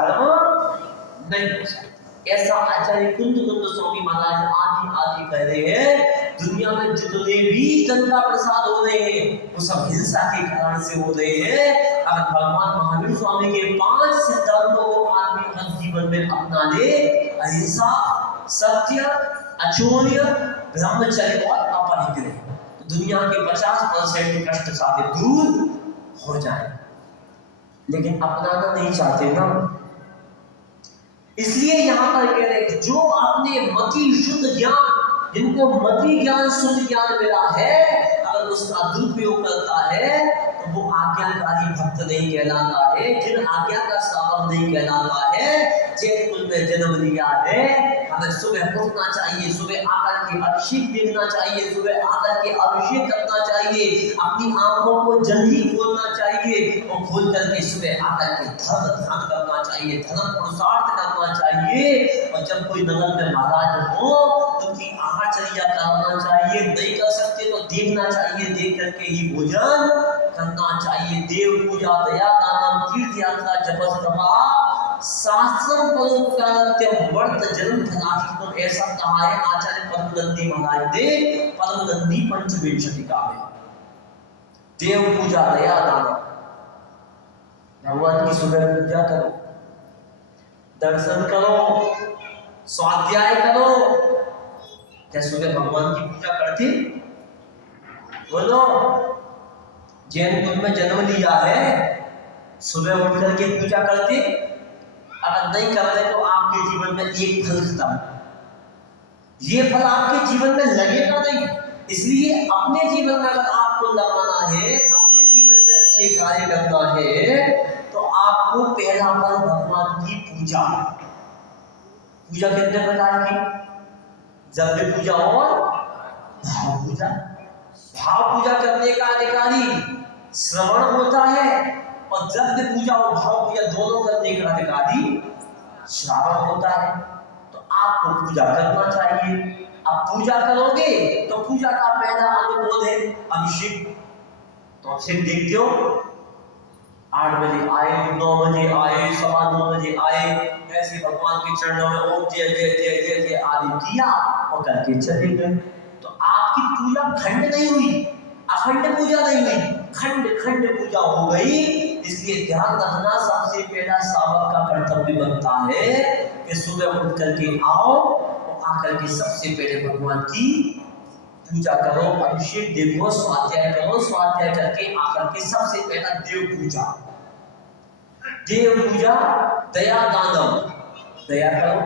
धर्म नहीं हो सकता। ऐसा आचार्य कुंद स्वामी महाराज आदि कह रहे हैं। दुनिया में जितने भी जनता प्रसाद हो रहे हैं वो सब हिंसा के कारण से हो रहे हैं। अगर भगवान महावीर स्वामी के 5 सिद्धांतों को आदमी अपने जीवन में अपना ले, अहिंसा, सत्य, अचौर्य, ब्रह्मचर्य और अपरिग्रह, तो दुनिया के 50% कष्ट सारे दूर हो जाए। लेकिन अपनाना नहीं चाहते ना, इसलिए यहां पर कह रहे हैं जो आपने मति शुद्ध ज्ञान, जिनको मति ज्ञान शुद्ध ज्ञान मिला है, अगर उसका दुरुपयोग करता है तो वो आज्ञाकारी भक्त नहीं कहलाता है, जिन आज्ञा का श्रावक नहीं कहलाता है। जैन कुल में जन्म लिया है, हमें सुबह उठना चाहिए, सुबह आकर के अभिषेक देखना चाहिए, सुबह आकर के अभिषेक करना चाहिए, अपनी आंखों को जल्दी खोलना चाहिए और खोल करके सुबह आकर के धर्म ध्यान करना चाहिए, धर्म पुरुषार्थ करना चाहिए। और जब कोई नगर में महाराज हो तो उनकी आहारचर्या कराना चाहिए, नहीं कर सकते तो देखना चाहिए, देख करके ही भोजन करना चाहिए। देव पूजा, दया दानम, तीर्थ यात्रा, जपस तपा, शास्त्रम परोपकारत्यम वर्त जन्म फलाशितम, ऐसा कहा है आचार्य परमनंदी महाराज ने परमनंदी पंचविंशतिका में। देव पूजा, दया दानम, भगवान की सुबह पूजा करो, दर्शन करो, स्वाध्याय करो। क्या सुबह भगवान की पूजा करते? बोलो। जैन कुल में जन्म लिया है, सुबह उठ करके पूजा करते? अगर नहीं कर रहे तो आपके जीवन में एक फल खत्म, ये फल आपके जीवन में लगेगा नहीं। इसलिए अपने जीवन में अगर आपको लगाना है, अपने जीवन में अच्छे कार्य करना है, तो आपको पहला फल भगवान की पूजा। पूजा कितने प्रकार की? द्रव्य पूजा और भाव पूजा। भाव पूजा करने का अधिकारी श्रवण होता है और द्रव्य पूजा और भाव पूजा दोनों करने का अधिकारी श्रावण होता है। तो आपको पूजा करना चाहिए। अब पूजा करोगे तो पूजा का पहला अनुरोध है अभिषेक। तो अभिषेक देखते हो, 8 बजे आए, 9 बजे आए, 9:15 बजे आए, ऐसे भगवान के चरणों में ओम जय जय जय जय जय आदि किया और करके चले गए। तो आपकी पूजा खंड नहीं हुई, अखंड पूजा नहीं हुई, खंड खंड पूजा हो गई। इसलिए ध्यान रखना, सबसे पहला श्रावक का कर्तव्य बनता है कि सुबह उठ करके आओ और आकर के सबसे पहले भगवान की पूजा करो, अभिषेक देखो, स्वाध्याय करो, स्वाध्याय करके आकर के सबसे पहला देव पूजा। देव पूजा, दया दानव, दया करो,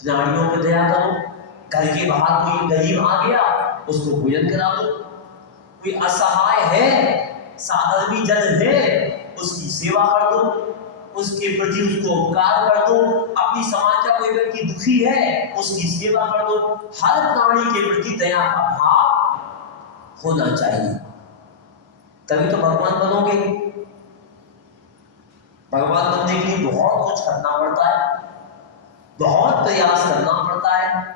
प्राणियों पर दया करो। घर के बाहर कोई गरीब आ गया, उसको भोजन करा दो। कोई असहाय है, साधर्मी जन है, उसकी सेवा कर दो, उसके प्रति उसको उपकार कर दो। अपनी समाज का कोई व्यक्ति दुखी है, उसकी सेवा कर दो। हर प्राणी के प्रति दया का भाव होना चाहिए, तभी तो भगवान बनोगे। भगवान बनने के लिए बहुत कुछ करना पड़ता है, बहुत प्रयास करना पड़ता है,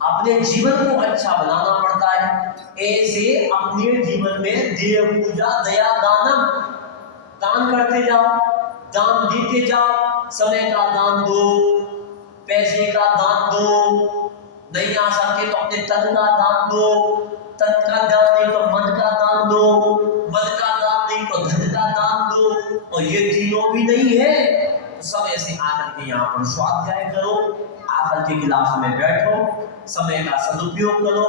अपने जीवन को अच्छा बनाना पड़ता है। ऐसे अपने जीवन में देव पूजा, दया दानम, दान करते जाओ, दान देते जाओ। समय का दान दो, पैसे का दान दो, नहीं आ सकते तो अपने तन का दान दो, तन का दान नहीं तो मन का दान दो, मन का दान नहीं तो धन का दान दो। और ये तीनों भी नहीं है तो सब ऐसे आकर के यहाँ पर स्वाध्याय करो, आकर के क्लास में बैठो, समय का सदुपयोग करो,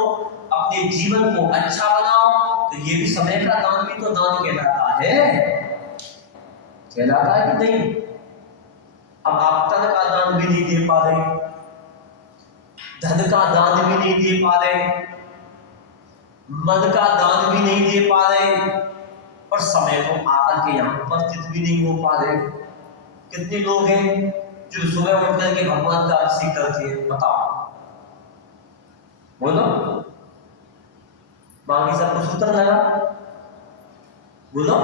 अपने जीवन को अच्छा बनाओ। तो ये भी समय का दान भी तो दान कहलाता है, कहलाता है कि नहीं? अब आप तन का दान भी नहीं दे पा रहे, धन का दान भी नहीं दे पा रहे, मन का दान भी नहीं दे पा रहे और समय को आकर के यहाँ उपस्थित भी नहीं हो पा रहे। कितने लोग हैं जो सुबह उठ करके भगवान का अभिषेक करते हैं? बताओ, बोलो। बाकी सबको सूत्र लगा, बोलो।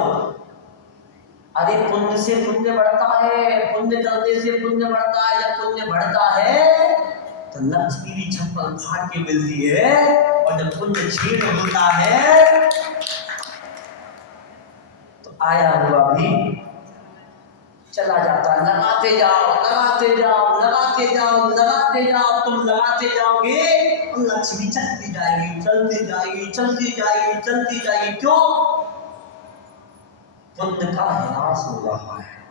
अरे पुण्य से पुण्य बढ़ता है, पुण्य करने से पुण्य बढ़ता है। जब पुण्य बढ़ता है तो लक्ष्मी भी छप्पर फाड़ के मिलती है, और जब पुण्य छीन होता है तो आया हुआ भी चला जाता, लगाते जाओ लगाते जाओ लगाते जाओ लगाते जाओ, तुम लगाते जाओगे और लक्ष्मी चलती जाएगी चलती जाएगी चलती जाएगी चलती जाएगी। क्यों? पुण्य का ह्रास हो रहा है,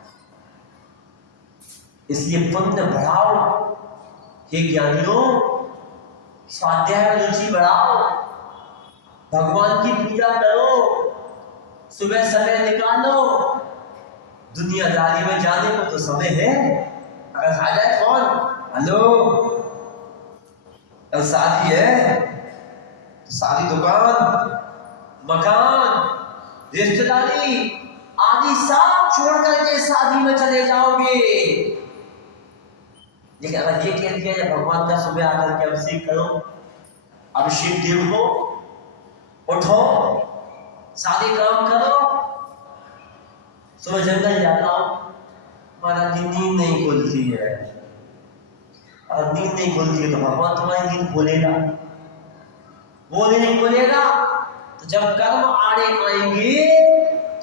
इसलिए पुण्य बढ़ाओ। हे ज्ञानियों, स्वाध्याय में रुचि बढ़ाओ, भगवान की पूजा करो, सुबह समय निकालो। दुनियादारी में जाने को तो समय है, अगर आ जाए कौन, हेलो कल शादी है तो सारी दुकान मकान रिश्तेदारी आदि सब छोड़ करके शादी में चले जाओगे। लेकिन अगर ये कह दिया जाए भगवान का सुबह आकर के अभिषेक करो, अभिषेक देव को उठो, सारे काम करो, सुबह जंगल जाता हूं, महाराज जी नींद नहीं खुलती है, और नींद नहीं खुलती है तो भगवान तुम्हारी नींद खोलेगा, वो नहीं खोलेगा तो जब कर्म आड़े आएंगे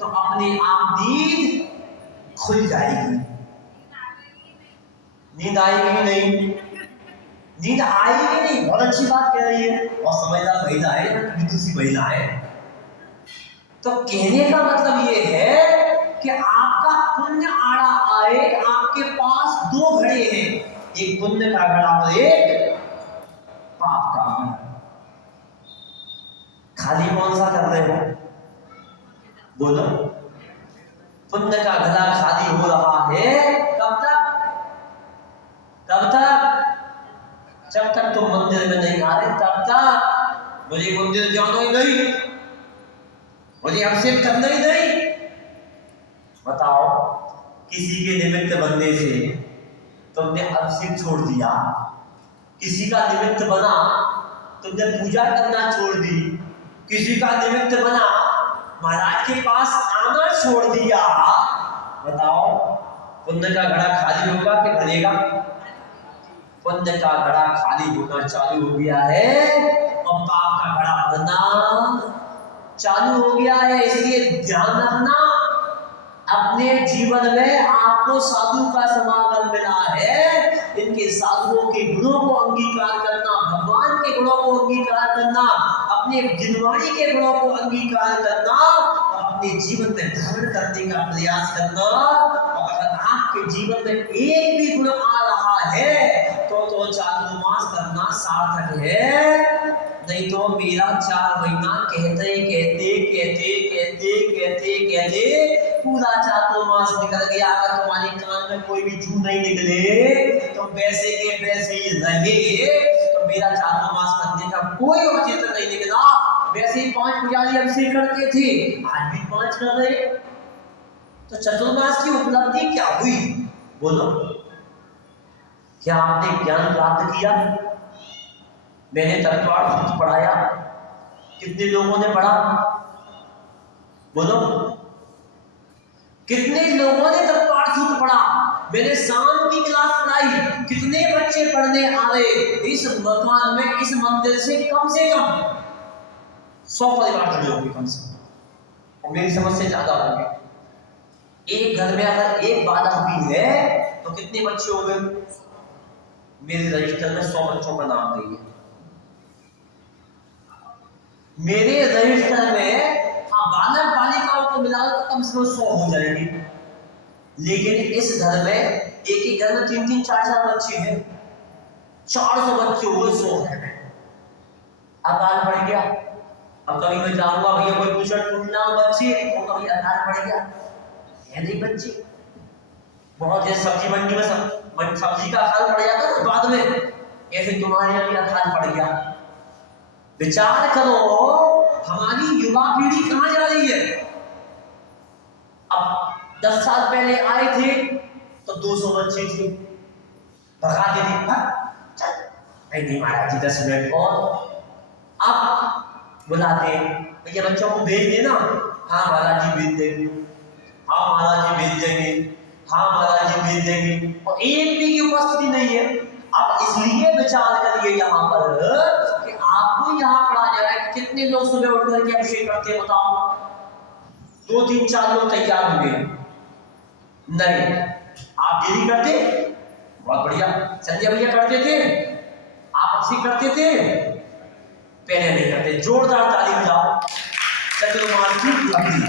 तो अपने आप नींद खुल जाएगी। नींद आएगी नहीं, नींद आएगी नहीं, बहुत अच्छी बात कह रही है, और समझदार महिला है, दूसरी महिला है। तो कहने का मतलब ये है कि आपका पुण्य आड़ा आए, आपके पास दो घड़े हैं, एक पुण्य का घड़ा और एक पाप का घड़ा। खाली कौन सा कर रहे हो, बोलो। पुण्य का घड़ा खाली हो रहा है कब तक, कब तक? जब तक तुम मंदिर में नहीं आ रहे तब तक। मुझे मंदिर जाना ही नहीं, मुझे अभिषेक करना ही नहीं। बताओ, किसी के निमित्त बनने से तुमने अभिषेक छोड़ दिया, किसी का निमित्त बना तुमने पूजा करना छोड़ दी, किसी का निमित्त बना महाराज के पास आना छोड़ दिया। बताओ, पुण्य का घड़ा खाली होगा कि भरेगा? पुण्य का घड़ा खाली होना चालू हो गया है और पाप का घड़ा भरना चालू हो गया है। इसलिए ध्यान रखना, अपने जीवन में आपको साधु का समागम मिला है, इनके साधुओं के गुणों को अंगीकार करना, भगवान के गुणों को अंगीकार करना, अपने जिनवाणी के गुणों को अंगीकार करना और अपने जीवन में धारण करने का प्रयास करना। और अगर आपके जीवन में एक भी गुण आ रहा है तो चातुर्मास करना सार्थक है, नहीं तो मेरा 4 महीना कहते कहते कहते कहते कहते कहते पूरा चातुर्मास निकल गया। अगर तुम्हारे कान में कोई भी जू नहीं निकले तो वैसे के वैसे ही रहे, तो मेरा चातुर्मास करने का कोई औचित्य नहीं निकला। वैसे ही 5 पुजारी अभिषेक करते थे, आज भी 5 कर रहे, तो चतुर्मास की उपलब्धि क्या हुई, बोलो? क्या आपने ज्ञान प्राप्त किया? मैंने तत्वार्थ पढ़ाया, कितने लोगों ने पढ़ा, बोलो? कितने लोगों ने तत्वार्थ पढ़ा? मैंने शाम की क्लास पढ़ाई, कितने बच्चे पढ़ने आ रहे? इस मकान में, इस मंदिर से कम 100 परिवार जुड़े होंगे कम से कम, और मेरी समझ से ज्यादा होंगे। एक घर में अगर एक बाधा हुई है तो कितने बच्चे हो गए? मेरे रजिस्टर में 100 बच्चों का नाम नहीं है। मेरे रजिस्टर में बालक बालिकाओं को मिला तो कम से कम 100 हो जाएगी, लेकिन इस घर में एक घर में 3-3, 4-4 बच्चे हैं, 400 बच्चे हुए, 100 है। अकाल पड़ गया, अब कभी मैं जाऊंगा भैया कोई पूछा टूटना बच्चे, तो कभी अकाल पड़ गया है नहीं बच्चे। बहुत जैसे सब्जी मंडी में सब्जी का अकाल पड़ जाता है बाद में, ऐसे तुम्हारे यहाँ भी अकाल पड़ गया। विचार करो, हमारी युवा पीढ़ी कहां जा रही है? अब 10 साल पहले आए थे तो 200 बच्चे थे, भगा देते, चल नहीं महाराज जी 10 मिनट और। अब बुलाते भैया बच्चों को भेज देना, हाँ महाराज जी भेज देंगे, हाँ महाराज जी भेज देंगे, हाँ महाराज जी भेज देंगे, और एक भी की उपस्थिति नहीं है। अब इसलिए विचार करिए यहाँ पर कि आपको यहाँ पढ़ा जाए, कितने लोग सुबह उठ करके अभिषेक करते हैं बताओ? 2-3-4 लोग तैयार होंगे, नहीं। आप डेली करते, बहुत बढ़िया। संजय भैया करते थे, आप अक्सर करते थे, पहले नहीं करते। जोरदार ताली बजाओ चतुर्मास की भक्ति।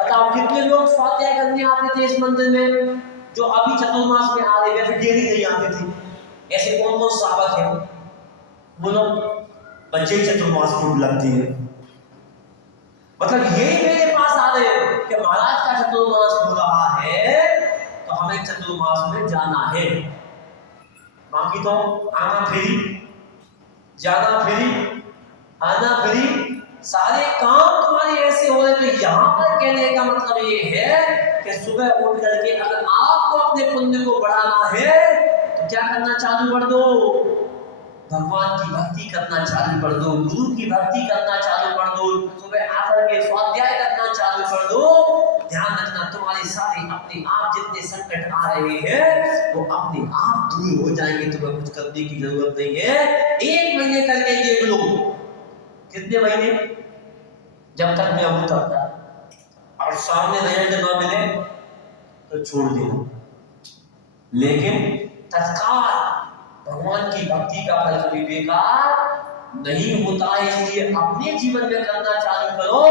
बताओ कितने लोग स्वाध्याय करने आते थे इस मंदिर में, जो अभी चतुर्मास में आ रहे हैं, फिर डेली नहीं आते थे। ऐसे कौन कौन श्रावक है? बोलो। बच्चे चतुर्मास में लगती है, मतलब ये मेरे पास आ रहे हो कि महाराज का चतुर्मास हो रहा है तो हमें चतुर्मास में जाना है। बाकी तो आना फ्री, जाना फ्री, आना फ्री, सारे काम तुम्हारे ऐसे हो रहे। तो यहाँ पर कहने का मतलब ये है कि सुबह उठ करके अगर आपको अपने पुण्य को बढ़ाना है तो क्या करना चालू कर दो? भगवान की भक्ति करना चालू कर दो, गुरु की भक्ति करना चालू कर दो, सुबह आकर के स्वाध्याय करना चालू कर दो। ध्यान रखना तुम्हारे सारे अपने आप जितने संकट आ रहे हैं वो अपने आप दूर हो जाएंगे, तुम्हें कुछ करने की जरूरत नहीं है। 1 महीने करके देख लो। कितने महीने? जब तक मैं हूं तब तक, और सामने रिजल्ट ना मिले तो छोड़ देना। लेकिन तत्काल भगवान की भक्ति का फल कभी बेकार नहीं होता है, इसलिए अपने जीवन में करना चालू करो।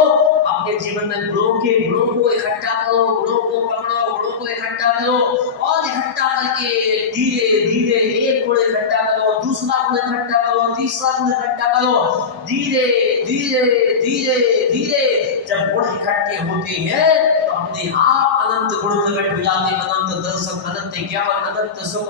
अपने जीवन में गुणों को इकट्ठा करो, गुणों को पकड़ो, गुणों को इकट्ठा करो, और इकट्ठा करके धीरे धीरे एक गुण इकट्ठा करो, दूसरा गुण इकट्ठा करो, तीसरा गुण इकट्ठा करो, धीरे धीरे धीरे धीरे। जब गुण इकट्ठे होते हैं तो अपने आप अनंत गुण प्रकट हो जाते हैं। अनंत दर्शन, अनंत ज्ञान, अनंत सुख,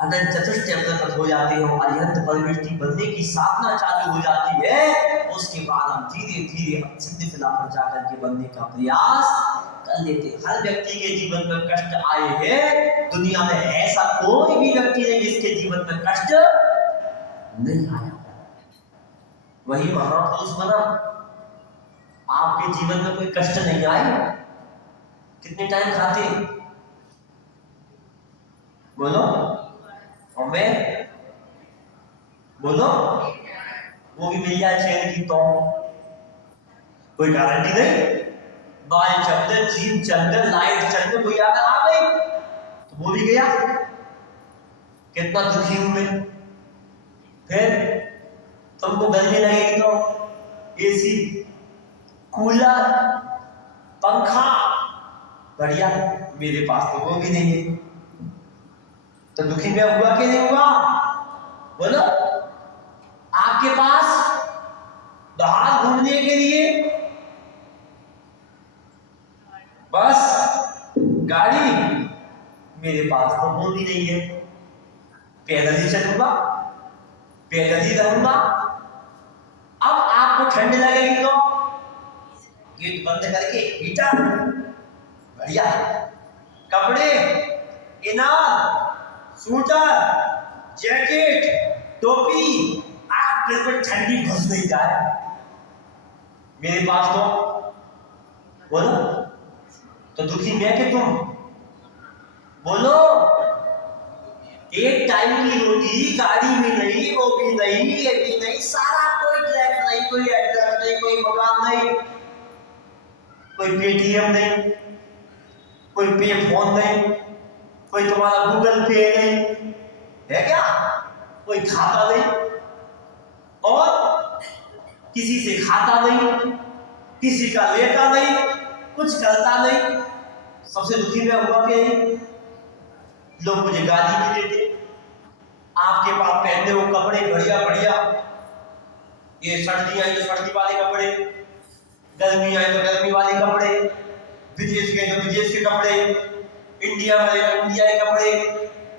अनंत चतुष्टय प्रकट हो जाते हो, अरिहंत परिवृत्ति बनने की साधना चालू हो जाती है। उसके बाद हम धीरे धीरे सिद्धि फिला पर जाकर के बनने का प्रयास कर लेते हैं। हर व्यक्ति के जीवन में कष्ट आए हैं, दुनिया में ऐसा कोई भी व्यक्ति नहीं जिसके जीवन में कष्ट नहीं आया। वही महापुरुष बना। आपके जीवन में कोई कष्ट नहीं आए? कितने टाइम खाते? बोलो। और मैं बोलो, वो भी मिल जाए चैन की तो कोई गारंटी नहीं। बाल चलते, जीप चलते, लाइट चलते, कोई अगर आ गई तो वो भी गया। कितना दुखी हूं मैं। फिर तुमको गर्मी लगेगी तो एसी, कूलर, पंखा बढ़िया, मेरे पास तो वो भी नहीं है, तो दुखी में हुआ कि नहीं हुआ? बोलो। आपके पास बाहर घूमने के लिए बस गाड़ी, मेरे पास तो वो भी नहीं है। पैदल ही चलूंगा, पैदल ही रहूंगा। अब आपको ठंड लगेगी तो गेट बंद करके हीटर बढ़िया, कपड़े, इनार, स्वेटर, जैकेट, टोपी, आप बिल्कुल ठंडी घुस नहीं जाए। मेरे पास तो बोलो, तो दुखी मैं कि तुम? बोलो। एक टाइम की रोटी गाड़ी में नहीं, वो भी नहीं, ये भी नहीं, सारा कोई ट्रैक नहीं, कोई एड्रेस नहीं, कोई मकान नहीं, कोई पेटीएम नहीं, कोई पे फोन नहीं, कोई तुम्हारा गूगल पे नहीं है क्या? कोई खाता नहीं, और किसी से खाता नहीं, किसी का लेता नहीं, कुछ करता नहीं। सबसे दुखी में हुआ कि लोग मुझे गाली भी देते। आपके पास पहनने वो कपड़े बढ़िया बढ़िया, ये सर्दी आई तो सर्दी वाले कपड़े, गर्मी आई तो गर्मी वाले कपड़े, विदेश गए तो विदेश के कपड़े, इंडिया में तो इंडिया के कपड़े,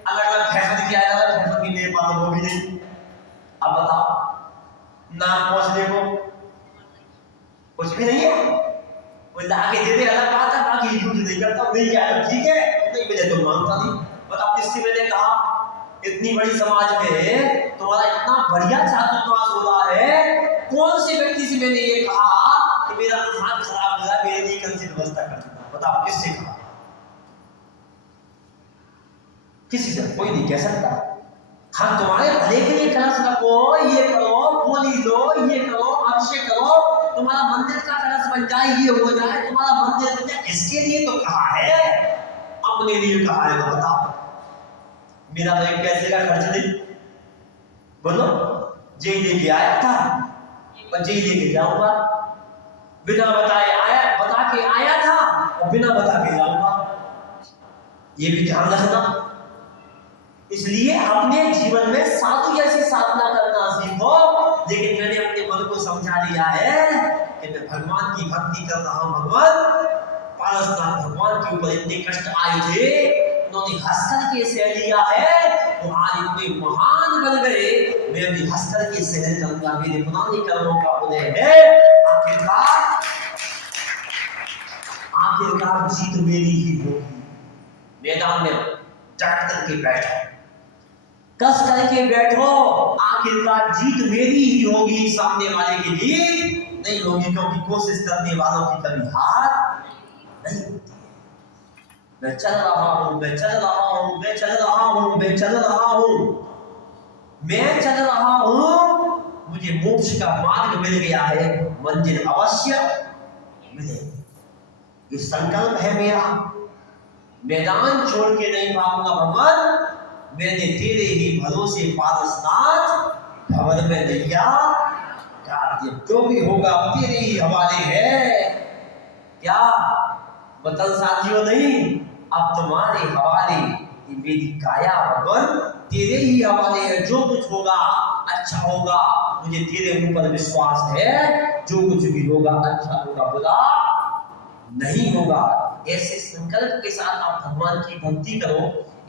अलग अलग फैशन की, अलग अलग फैशन की, मेरे पास तो वो भी नहीं। अब बताओ, नाक पहुंचने को कुछ भी नहीं है, वो लाके दे दे अलग बात है, बाकी यूज नहीं करता, मिल जाए तो ठीक है, नहीं मिले तो मांगता नहीं। बताओ किससे मैंने कहा इतनी बड़ी समाज में तुम्हारा इतना बढ़िया चातुर्मास हो रहा है, कौन से व्यक्ति से मैंने ये कहा कि मेरा हाथ खराब हो रहा है, मेरे लिए कल से व्यवस्था कर देना? बताओ किससे कहा? किसी से कोई नहीं कह सकता। हाँ, तुम्हारे भले के लिए कलश रखो, ये करो, बोली लो, ये करो, अभिषेक करो, तुम्हारा मंदिर का कलश बन जाए, ये हो जाए, तुम्हारा मंदिर बन जाए, इसके लिए तो कहा है, अपने लिए कहा है। तो बताओ, मेरा तो एक पैसे का खर्च नहीं, बोलो, जेल लेके आया था और जेल लेके जाऊंगा, बिना बताए आया, बता के आया था और बिना बता के जाऊंगा, ये भी ध्यान रखना। इसलिए अपने जीवन में साधु जैसी साधना करना सीखो। लेकिन मैंने अपने मन को समझा लिया है कि मैं भगवान की भक्ति कर रहा हूं। भगवान पारसनाथ भगवान के ऊपर इतने कष्ट आए थे, उन्होंने हंस करके सह लिया है, वो आज इतने महान बन गए, मैं भी हंस करके सहन करूंगा, मेरे पुराने कर्मों का उदय है। आखिरकार जीत मेरी ही होगी। मैदान में डट करके बैठो, कस करके बैठो, आखिरकार जीत मेरी ही होगी, सामने वाले की जीत नहीं होगी, क्योंकि कोशिश करने वालों की कभी हार नहीं होती है। मैं चल रहा हूं, मैं चल रहा हूं, मैं चल रहा हूं, मैं चल रहा हूं, मैं चल रहा हूं, मुझे मोक्ष का मार्ग मिल गया है, मंजिल अवश्य मिलेगी। ये संकल्प है मेरा, मैदान छोड़ के नहीं भागूंगा। भगवान, मैंने तेरे ही भरोसे पारसनाथ भवन में नैया डाल दी, जो भी होगा तेरे ही हवाले है। क्या वतन साथियों, नहीं, अब तुम्हारे हवाले मेरी काया भगवान, तेरे ही हवाले है। जो कुछ होगा अच्छा होगा, मुझे तेरे ऊपर विश्वास है, जो कुछ भी होगा अच्छा होगा, बुरा नहीं होगा। ऐसे संकल्प के साथ आप भगवान की भक्ति करो,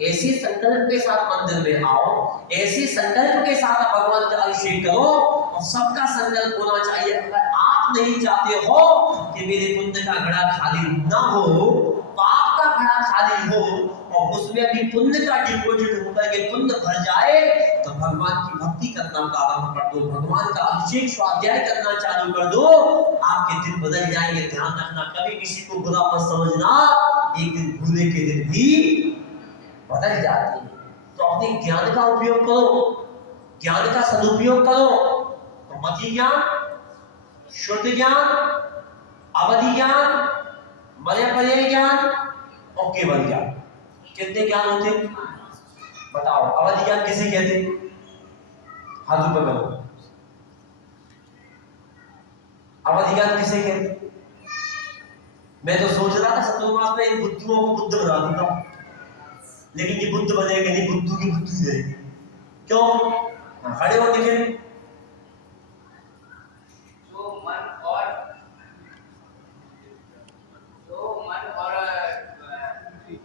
ऐसे संकल्प के साथ मंदिर में आओ, ऐसे संकल्प के साथ आप भगवान का अभिषेक करो। और सबका संकल्प होना चाहिए, अगर आप नहीं चाहते हो कि मेरे पुण्य का घड़ा खाली ना हो, पाप का घड़ा खाली हो और उसमें भी पुण्य का डिपॉजिट होकर के पुण्य भर जाए, तो भगवान की भक्ति करना प्रारंभ कर दो, भगवान का अभिषेक स्वाध्याय करना चालू कर दो, आपके दिन बदल जाएंगे। ध्यान रखना, कभी किसी को बुरा मत समझना, एक दिन भूले के दिन भी बदल जाते हैं। तो अपने ज्ञान का उपयोग करो, ज्ञान का सदुपयोग करो। तो मति ज्ञान, शुद्ध ज्ञान, अवधि ज्ञान, मर्यापर्याय ज्ञान और केवल ज्ञान। कितने ज्ञान होते? बताओ, अवधि ज्ञान किसे कहते? हाथ ऊपर करो। अवधि ज्ञान किसे कहते? मैं तो सोच रहा था चतुर्मास में इन बुद्धुओं को बुद्ध बना दूंगा, लेकिन ये बुद्ध बनेंगे नहीं, बुद्धू की बुद्धू ही रहेगी। क्यों? खड़े हो देखे,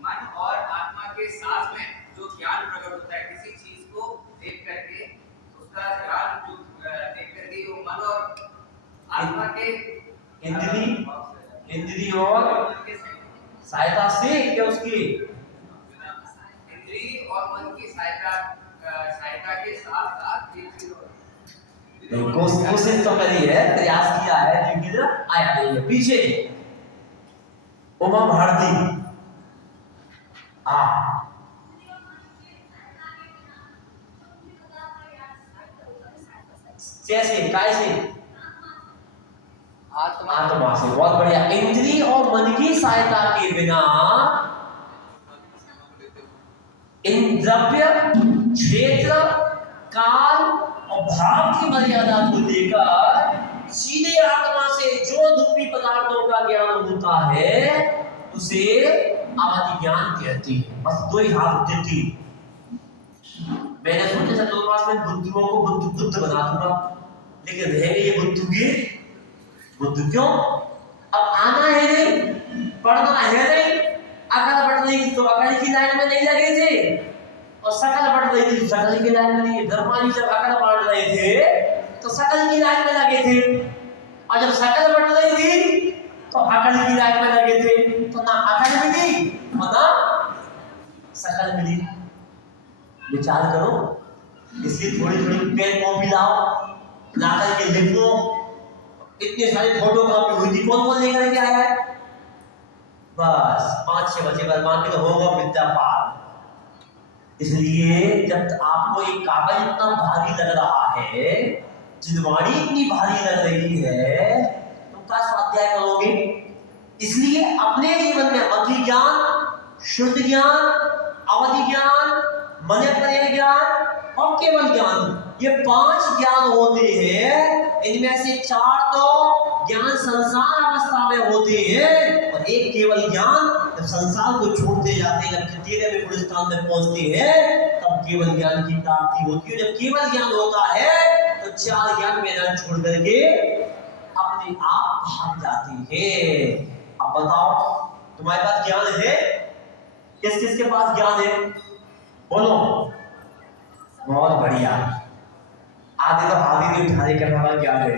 मन और आत्मा के साथ में जो ज्ञान प्रकट होता है, किसी चीज को देख करके उसका ज्ञान जो देख करके वो मन और आत्मा के इंद्री और सहायता से, क्या उसकी इंद्री और मन की सहायता के साथ साथ कोशिश तो करी है, प्रयास किया है, लेकिन आया नहीं है। पीछे उमा भारती कैसे, कैसे? आत्मा से। बहुत बढ़िया। इंद्री और मन की सहायता के बिना इन द्रव्य, क्षेत्र, काल और भाव की मर्यादा को लेकर सीधे आत्मा से जो रूपी पदार्थों का ज्ञान होता है, उसे अवधि ज्ञान कहती है। बस दो ही हाथ देती। मैंने सोचा चतुर्मास में बुद्धुओं को बुद्ध बना दूंगा, लेकिन रहेंगे ये बुद्धू की बुद्धू। क्यों? अब आना है नहीं, पढ़ना है नहीं, अकल बढ़ रही थी तो अकल की लाइन में नहीं लगे थे, और शकल बढ़ रही थी तो शकल की लाइन में नहीं। धर्माजी जब अकल बढ़ रहे थे तो शकल की लाइन में लगे थे, और जब शकल बढ़ रही थी तो अकल की लाइन में लगे थे। तो ना अकल मिली और ना शकल मिली। विचार करो। इसलिए थोड़ी थोड़ी पेन कॉपी लाओ, ला करके लिख लो। इतने सारे फोटोकॉपी हुई थी, कौन कौन लेकर के आया है? बस 5-6 बजे बाद मान के तो होगा विद्या पार। इसलिए जब आपको एक कागज इतना भारी लग रहा है, जिनवाणी इतनी भारी लग रही है, स्वाध्याय करोगे। इसलिए अपने जीवन में मति ज्ञान, शुद्ध ज्ञान, अवधि ज्ञान, मनोपर्य ज्ञान और केवल ज्ञान, ये 5 ज्ञान होते हैं। इनमें से 4 तो ज्ञान संसार अवस्था में होते हैं और एक केवल ज्ञान जब संसार को छोड़ते जाते हैं, जब 13वें गुण स्थान में पहुंचते हैं, तब केवल ज्ञान की प्राप्ति होती है। जब केवल ज्ञान होता है तो 4 ज्ञान मैदान छोड़ करके अपने आप भाग जाते हैं। अब बताओ तुम्हारे पास ज्ञान है? किस किस के पास ज्ञान है? बोलो। बहुत बढ़िया। आधे तो हाथ ही नहीं उठाने करने वाला ज्ञान है।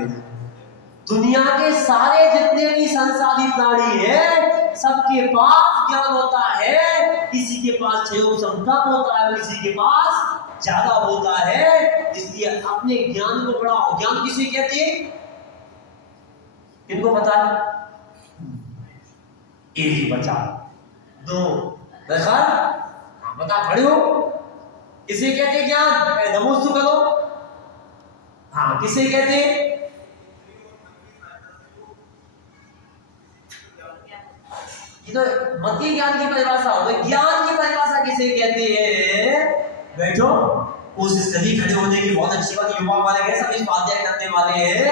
दुनिया के सारे जितने भी संसाधित प्राणी है, सबके पास ज्ञान होता है। किसी के पास क्षयोग क्षमता होता है, किसी के पास ज्यादा होता है। इसलिए अपने ज्ञान को बढ़ाओ। ज्ञान किसे कहते हैं? किनको पता है? एक ही बचा, 2 बता खड़े हो। किसे कहते हैं ज्ञान? नमोस्तु करो। हाँ, किसे कहते हैं? ये तो मति ज्ञान की परिभाषा हो गई। ज्ञान की परिभाषा किसे कहते हैं? बैठो, कोशिश करिए खड़े होने की। बहुत अच्छी बात। युवा वाले हैं, सभी स्वाध्याय करने वाले हैं।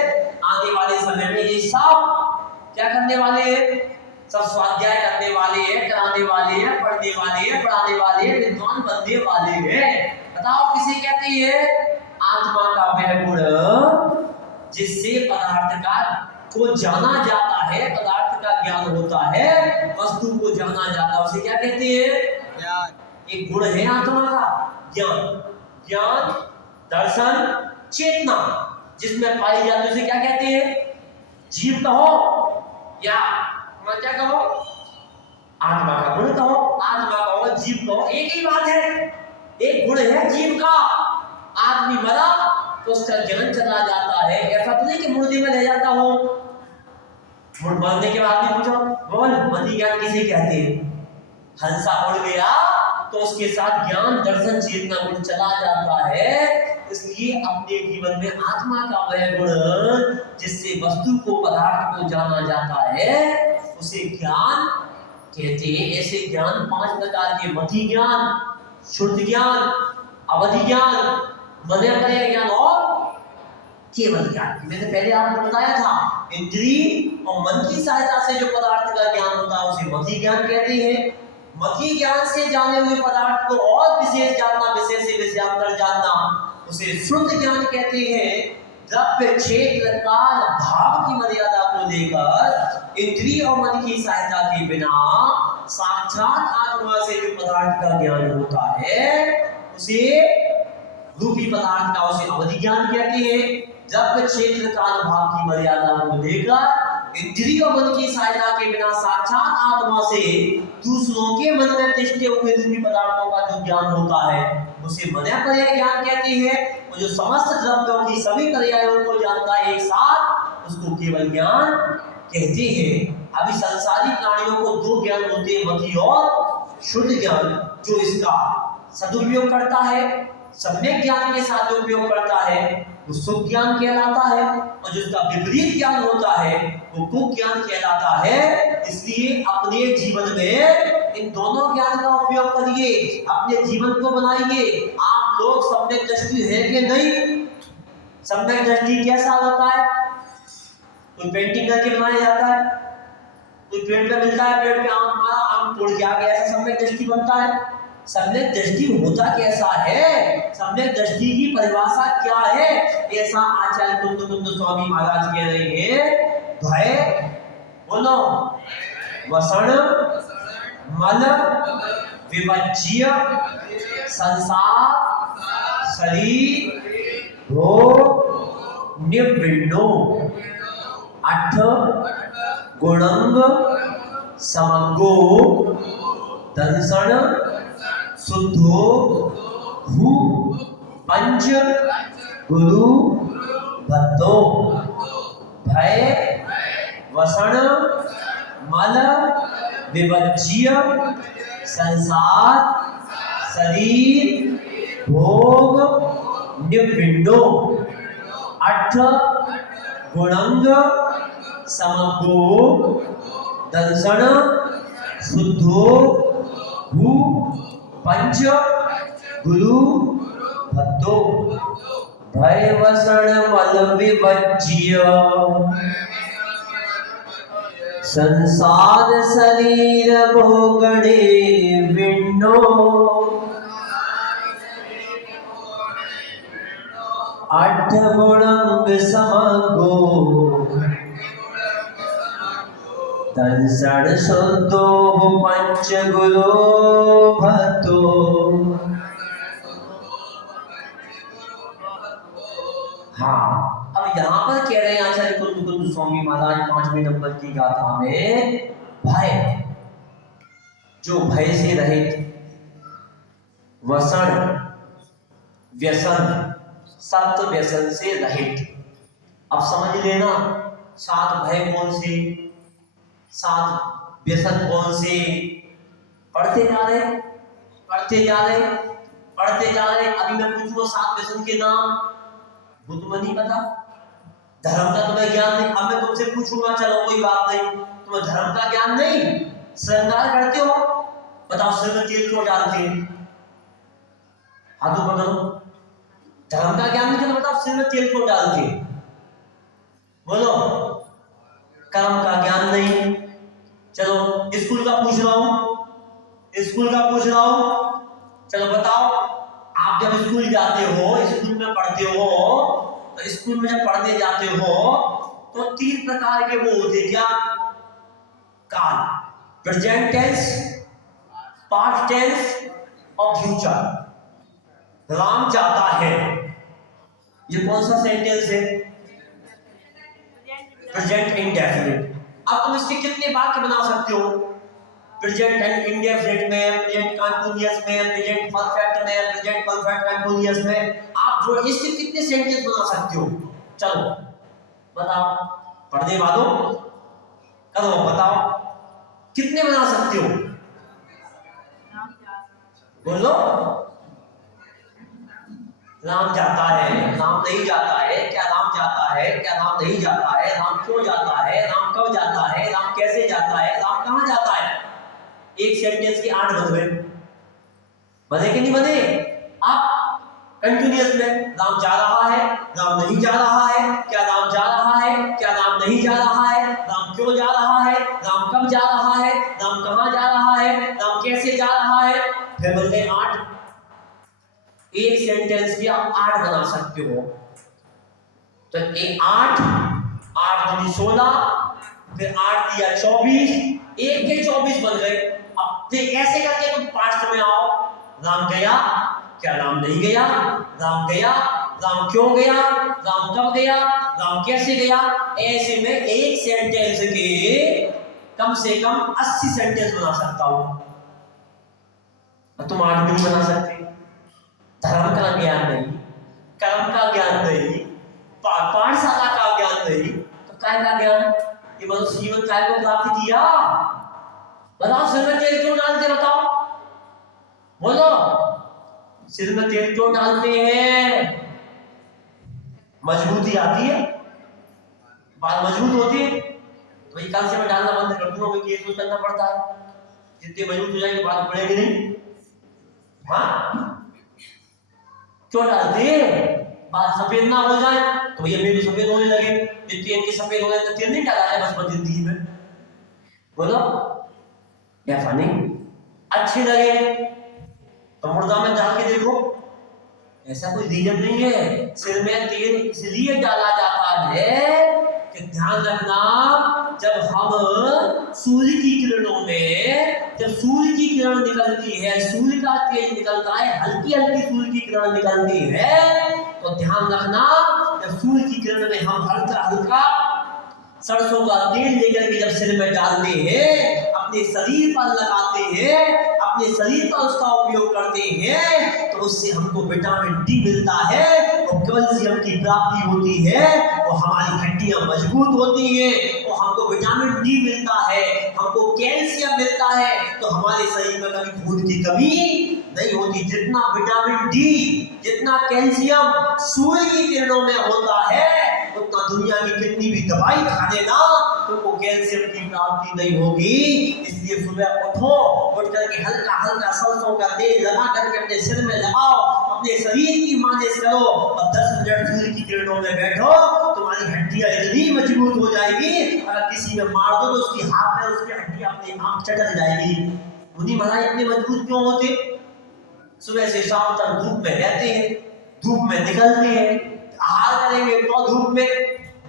आने वाले समय में ये सब क्या करने वाले हैं? सब स्वाध्याय करने वाले हैं, कराने वाले हैं, पढ़ने वाले हैं, पढ़ाने वाले हैं, विद्वान बनने वाले हैं। बताओ किसे कहते हैं? आत्मा का वह गुण जिससे पदार्थ का को जाना जाता है, पदार्थ का ज्ञान होता है, वस्तु को जाना जाता है, उसे क्या कहते हैं? ज्ञान। एक गुण है आत्मा का ज्ञान। ज्ञान, दर्शन, चेतना जिसमें पाई जाती है उसे क्या कहते हैं? जीव कहो या क्या कहो? आत्मा का गुण कहो, आत्मा कहो, जीव कहो, एक ही बात है। एक गुण है जीव का। आदमी मरा तो उसका ज्ञान चला जाता है। ऐसा तो नहीं कि मुर्दे में रह जाता हो। मरने के बाद भी पूछो, बोल मति ज्ञान किसे कहते हैं? हंसा उड़ गया तो उसके साथ ज्ञान, दर्शन, चेतना गुण चला जाता है। इसलिए अपने जीवन में आत्मा का वह गुण जिससे वस्तु को, पदार्थ को जाना जाता है, उसे ज्ञान कहते हैं। ऐसे ज्ञान 5 प्रकार के: मति ज्ञान, शुद्ध ज्ञान, अवधि ज्ञान, मनोपर्य ज्ञान और केवल ज्ञान। मैंने पहले आपको बताया था, इंद्रिय और मन की सहायता से जो पदार्थ का ज्ञान होता है उसे मति ज्ञान कहते हैं। मति ज्ञान से जाने हुए पदार्थ को और विशेष जानना, विशेष से विषयांतर जानना, उसे शुद्ध ज्ञान कहते हैं। द्रव्य, क्षेत्र, काल, भाव की मर्यादा को लेकर इंद्रिय और मन की सहायता के बिना साक्षात आत्मा से जो पदार्थ का ज्ञान होता है उसे रूपी पदार्थ का, उसे अवधि ज्ञान कहते हैं। द्रव्य, क्षेत्र, काल, भाव की मर्यादा को लेकर इंद्रिय और मन की सहायता के बिना साक्षात आत्मा से दूसरों के मन में तिष्ठे हुए रूपी पदार्थों का जो ज्ञान होता है उसे मनोपर्य ज्ञान कहते हैं। और जो समस्त द्रव्यों की सभी पर्यायों को जानता है एक साथ, उसको केवल ज्ञान कहते हैं। अभी संसारी प्राणियों को 2 ज्ञान होते हैं, मति और शुद्ध ज्ञान। जो इसका सदुपयोग करता है, सम्यक ज्ञान के साथ जो उपयोग करता है, वो शुद्ध ज्ञान कहलाता है। और जिसका विपरीत ज्ञान होता है वो कुज्ञ ज्ञान कहलाता है। इसलिए अपने जीवन में इन दोनों ज्ञान का उपयोग करिए, अपने जीवन को बनाइए। आप लोग सम्यक दृष्टि है कि नहीं? सम्यक दृष्टि कैसा होता है? कोई पेंटिंग करके बनाया जाता है, कोई पेड़ पे मिलता है, पेड़ पे आम मारा, आम तोड़ के आ गया, ऐसा सम्यक दृष्टि बनता है? सम्यक दृष्टि होता कैसा है? सम्यक दृष्टि की परिभाषा क्या है? ऐसा आचार्य कुंद स्वामी महाराज कह रहे हैं। भय, बोलो, वसन, मल, विवज्य, संसार, शरीर, भोग, निवृन्नो, अठ, गुणंग, समग्गो, दंसन, शुद्धो, भू, पंच, गुरु, भद्दो। भय, वसन, मल, विवज्य, संसार, शरीर, भोग, निवृन्नो, अठ, गुणंग, समग्रो दर्शन शुद्धो भू पंच गुरु भक्तो भय वसन मल विभज्य संसार शरीर भोगणे विण्णो अठ गुणंग समगो दर्शन शुद्धो पंच गुरु भक्तो। हाँ, अब यहाँ पर कह रहे हैं आचार्य कुंद स्वामी महाराज 5वें नंबर की गाथा में, भय, जो भय से रहित, वसन व्यसन, सप्त व्यसन से रहित। अब समझ लेना, 7 भय कौन से, 7 व्यसन कौन से, पढ़ते जा रहे पढ़ते जा रहे पढ़ते जा रहे। अभी मैं पूछूंगा 7 व्यसन के नाम, वो तुम्हें नहीं पता, धर्म का तुम्हें ज्ञान नहीं। अब मैं तुमसे पूछूंगा, चलो कोई बात नहीं, तुम्हें धर्म का ज्ञान नहीं, श्रृंगार करते हो, बताओ सिर में तेल क्यों डालते हैं, हाथों पकड़ो। धर्म का ज्ञान नहीं, बताओ सिर में तेल क्यों डालते हैं, बोलो। कर्म का ज्ञान नहीं, चलो स्कूल का पूछ रहा हूं, स्कूल का पूछ रहा हूं, चलो बताओ, आप जब स्कूल जाते हो, स्कूल में पढ़ते हो, तो स्कूल में जब पढ़ने जाते हो तो 3 प्रकार के वो होते, क्या, काल, प्रेजेंट टेंस, पास्ट टेंस और फ्यूचर। राम जाता है, ये कौन सा सेंटेंस है, प्रेजेंट इंडेफिनिट। अब तुम इसके कितने वाक्य बना सकते हो, प्रेजेंट एंड इंडेफिनिट में, प्रेजेंट कंटीन्यूअस में, प्रेजेंट परफेक्ट में, प्रेजेंट परफेक्ट कंटीन्यूअस में, आप जो इसके कितने सेंटेंस बना सकते हो, चलो बताओ, पढ़ने वालों करो, बताओ कितने बना सकते हो, बोलो। राम जाता है, राम नहीं जाता है, क्या राम जाता है, क्या राम नहीं जाता है, राम क्यों जाता है, राम कब जाता है, राम कैसे जाता है, राम कहां जाता है। एक सेंटेंस के 8 बने कि नहीं बने। आप कंटिन्यूअस में, राम जा रहा है, राम नहीं जा रहा है, क्या राम जा रहा है, क्या राम नहीं जा रहा है, राम क्यों जा रहा है, राम कब जा रहा है, राम कहां जा रहा है, राम कैसे जा रहा है, फिर बदले 8। एक सेंटेंस के आप 8 बना सकते हो, तो ये 8 दूनी 16, फिर 8 दिया 24, एक के 24 बन गए। अब फिर ऐसे करके तुम पास्ट में आओ, राम गया, क्या राम नहीं गया, राम गया, राम क्यों गया, राम कब गया, राम कैसे गया। ऐसे में एक सेंटेंस के कम से कम 80 सेंटेंस बना सकता हूं। तुम 8 भी नहीं बना सकते। धर्म का ज्ञान नहीं, कर्म का ज्ञान नहीं, पाठशाला का ज्ञान नहीं, तो काय का ज्ञान, ये मनुष्य जीवन काय को प्राप्त किया, बताओ। सिर में तेल क्यों डालते, बताओ, बोलो। सिर में तेल क्यों डालते हैं, मजबूती आती है, बाल मजबूत होती है, तो ये कल से मैं डालना बंद कर दूंगा, मुझे केस करना पड़ता है, जितने मजबूत हो जाएंगे बाल पड़ेंगे नहीं। हाँ, क्यों डालते हैं, बाल सफेद ना हो जाए, तो ये मेरे सफेद होने लगे, जितने इनके सफेद हो गए तो तेल नहीं डाला है बस जिंदगी में, बोलो। ऐसा नहीं, अच्छे लगे तो मुर्दा में डाल के देखो, ऐसा कोई रीजन नहीं है। सिर में तेल इसलिए डाला जाता है कि ध्यान रखना, जब हम सूर्य की किरणों में, जब सूर्य की किरण निकलती है, सूर्य का तेज निकलता है, हल्की हल्की सूर्य की किरण निकलती है, तो ध्यान रखना, जब सूर्य की किरण में हम हल्का हल्का सरसों का तेल लेकर के जब सिर में डालते हैं, अपने शरीर पर लगाते हैं, अपने शरीर पर उसका उपयोग करते हैं, तो उससे हमको विटामिन डी मिलता है, और कैल्शियम की प्राप्ति होती है, और हमारी हड्डियां मजबूत होती हैं, और हमको विटामिन डी मिलता है, हमको कैल्शियम मिलता है, तो हमारे शरीर में कभी खून की कमी नहीं होती। जितना विटामिन डी, जितना कैल्शियम सूर्य की किरणों में होता है, उतना दुनिया की कितनी भी दवाई खा लेना तुमको कैल्शियम की प्राप्ति नहीं होगी। इसलिए सुबह उठो, उठ करके हल्का हल्का सरसों का तेल लगा करके अपने सिर में लगाओ, अपने शरीर की मालिश करो और 10 मिनट सूर्य की किरणों में बैठो। तुम्हारी हड्डियां इतनी मजबूत हो जाएगी, अगर किसी में मार दो तो उसकी हाथ में उसकी हड्डी अपने आप चटक जाएगी। मुनि महाराज इतने मजबूत क्यों होते? सुबह से शाम तक धूप में रहते हैं, धूप में निकलते हैं, आहार करेंगे तो धूप में,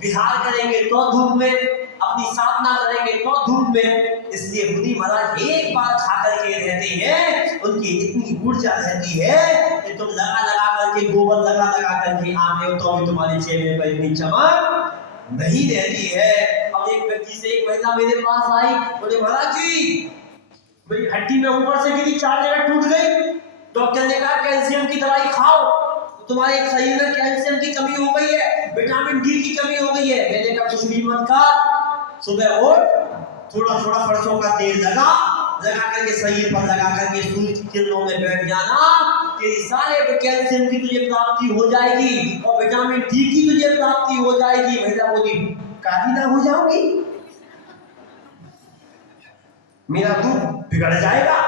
विहार करेंगे तो धूप में, अपनी साधना करेंगे तो धूप में। इसलिए मुनि महाराज एक बार खा करके रहते हैं, उनकी इतनी ऊर्जा रहती है कि तुम लगा लगा करके, गोबर लगा लगा करके आते हो तो भी तुम्हारे चेहरे पर इतनी चमक नहीं रहती है। अब एक व्यक्ति से एक महिला मेरे पास आई, बोले महाराज जी मेरी हड्डी में ऊपर से गिरी, 4 जगह टूट गई, डॉक्टर ने कहा कैल्शियम की दवाई खाओ, तुम्हारे शरीर में कैल्शियम की कमी हो गई है, विटामिन डी की कमी हो गई है। मैंने कहा कुछ भी मत खा, सुबह उठ, थोड़ा थोड़ा सरसों का तेल लगा करके शरीर पर लगा करके सूर्य की किरणों में बैठ जाना, तेरी सारे कैल्शियम की तुझे प्राप्ति हो जाएगी और विटामिन डी की तुझे प्राप्ति हो जाएगी। महिला बोली काली ना हो जाओगी, मेरा दूध बिगड़ जाएगा।